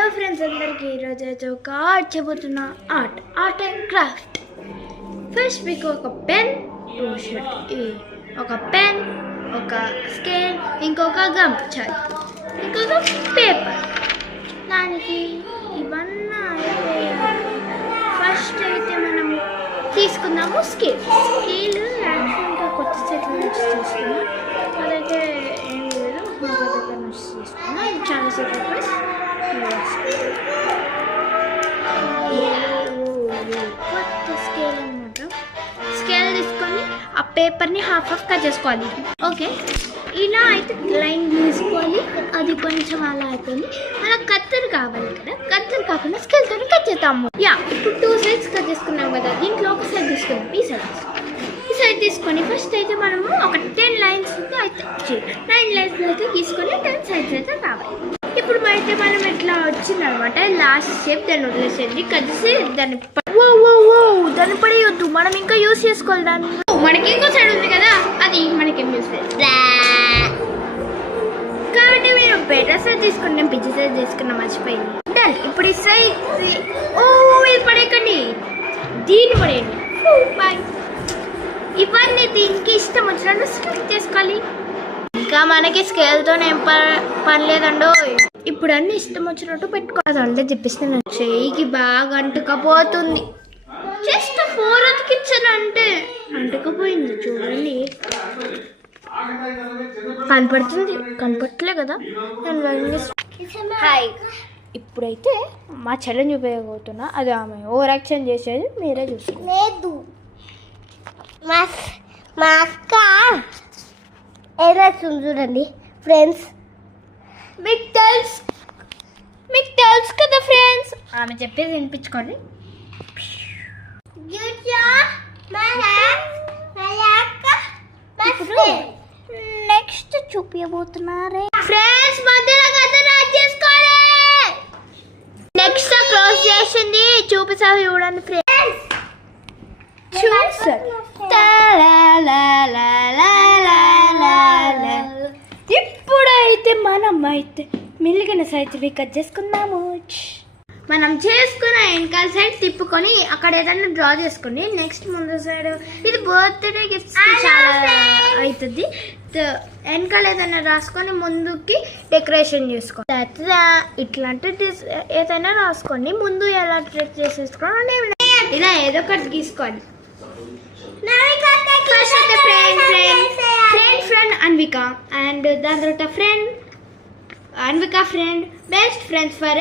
Hello friends అందరికీ ఈరోజు అయితే ఒక ఆర్ట్ చేయబోతున్నా. Art and craft. ఫస్ట్ మీకు ఒక పెన్, ఒక పెన్, ఒక స్కేల్, ఇంకొక గమ్ చాలు, ఇంకొక పేపర్. దానికి ఇవన్నీ ఫస్ట్ అయితే మనం తీసుకుందాము స్కేల్. యాక్చువల్గా కొత్త సెట్ నుంచి తీసుకున్నాం. అదైతే ఏం లేదు, మా దగ్గర నుంచి తీసుకున్నాం. ఇది చాలా సెట్ రూపీస్. కొత్త స్కేల్ అనమాట. స్కేల్ తీసుకొని ఆ పేపర్ని హాఫ్ కట్ చేసుకోవాలి. ఓకే, ఇలా అయితే లైన్ తీసుకోవాలి. అది కొంచెం అలా అయిపోయింది. మనకు కత్తెర కావాలి కదా, కత్తెర కాకుండా స్కేల్తో కట్ చేద్దాము. ఇప్పుడు 2 సైడ్స్ కట్ చేసుకున్నాం కదా, దీంట్లో ఒక సైడ్ తీసుకున్నాం. ఈ సైడ్ తీసుకొని ఫస్ట్ అయితే మనము ఒక 10 లైన్స్ అయితే 9 లైన్స్ అయితే తీసుకొని 10 సైడ్స్ అయితే కావాలి. ఇప్పుడు అయితే మనం ఇట్లా వచ్చిందనమాట. లాస్ట్ షేప్ దాన్ని వదిలేసేది, కలిసి దాన్ని దాన్ని పడేయొద్దు, మనం ఇంకా యూజ్ చేసుకోవాలి. దాన్ని మనకి ఇంకో సైడ్ ఉంది కదా, అది మనకేం యూజ్ లేదు కాబట్టి మీరు బెటర్ సైడ్ తీసుకుని నేను పిచ్చి సైడ్ తీసుకున్నా, మర్చిపోయింది. డన్. ఇప్పుడు ఈ సైడ్ ఇది పడేయకండి, దీన్ని పడేయండి. బాయ్. ఇవన్నీ దీనికి ఇష్టం వచ్చినట్టు స్టిక్ చేసుకోవాలి. ఇంకా మనకి స్కేల్తో ఏం పని లేదండో. ఇప్పుడు అన్ని ఇష్టం వచ్చినట్టు పెట్టుకోవాలి. అంటే చెప్పిస్తున్నాను, చెయ్యికి బాగా అంటుకపోతుంది. జస్ట్ 4 అతికిచ్చానంటే అంటుకపోయింది. చూడండి, కనపడట్లే కదా. హాయ్. ఇప్పుడైతే మా చెల్లెని ఉపయోగవుతున్నా. అది ఆమె ఓవర్ యాక్షన్ చేసేది మీరే చూసుకోలేదు. మా అక్క ఎలా చూడండి ఫ్రెండ్స్. మీకు తెలుసు కదా ఫ్రెండ్స్, ఆమె చెప్పేది వినిపించుకోండి. నెక్స్ట్ చూపించబోతున్నారే ఫ్రెండ్స్. నెక్స్ట్ క్లోజ్ చేసింది చూపిస్తావు చూడండి ఫ్రెండ్స్. ఇప్పుడైతే మనం అయితే మిగిలిన సైజ్ కట్ చేసుకున్నాము. మనం చేసుకున్న వెనకాల సైడ్ తిప్పుకొని అక్కడ ఏదైనా డ్రా చేసుకోండి. నెక్స్ట్ ముందు సైడ్ ఇది బర్త్డే గిఫ్ట్స్ చాలా అవుతుంది. వెనకాల ఏదైనా రాసుకొని ముందుకి డెకరేషన్ చేసుకోండి. ఇట్లాంటి ఏదైనా రాసుకోండి. ముందు ఎలా డ్రెస్ చేసేసుకోండి. ఇలా ఏదో ఒకటి గీసుకోండి. ఫ్రెండ్ అన్విక, అండ్ దాని తర్వాత friend Anvika friend, best friends for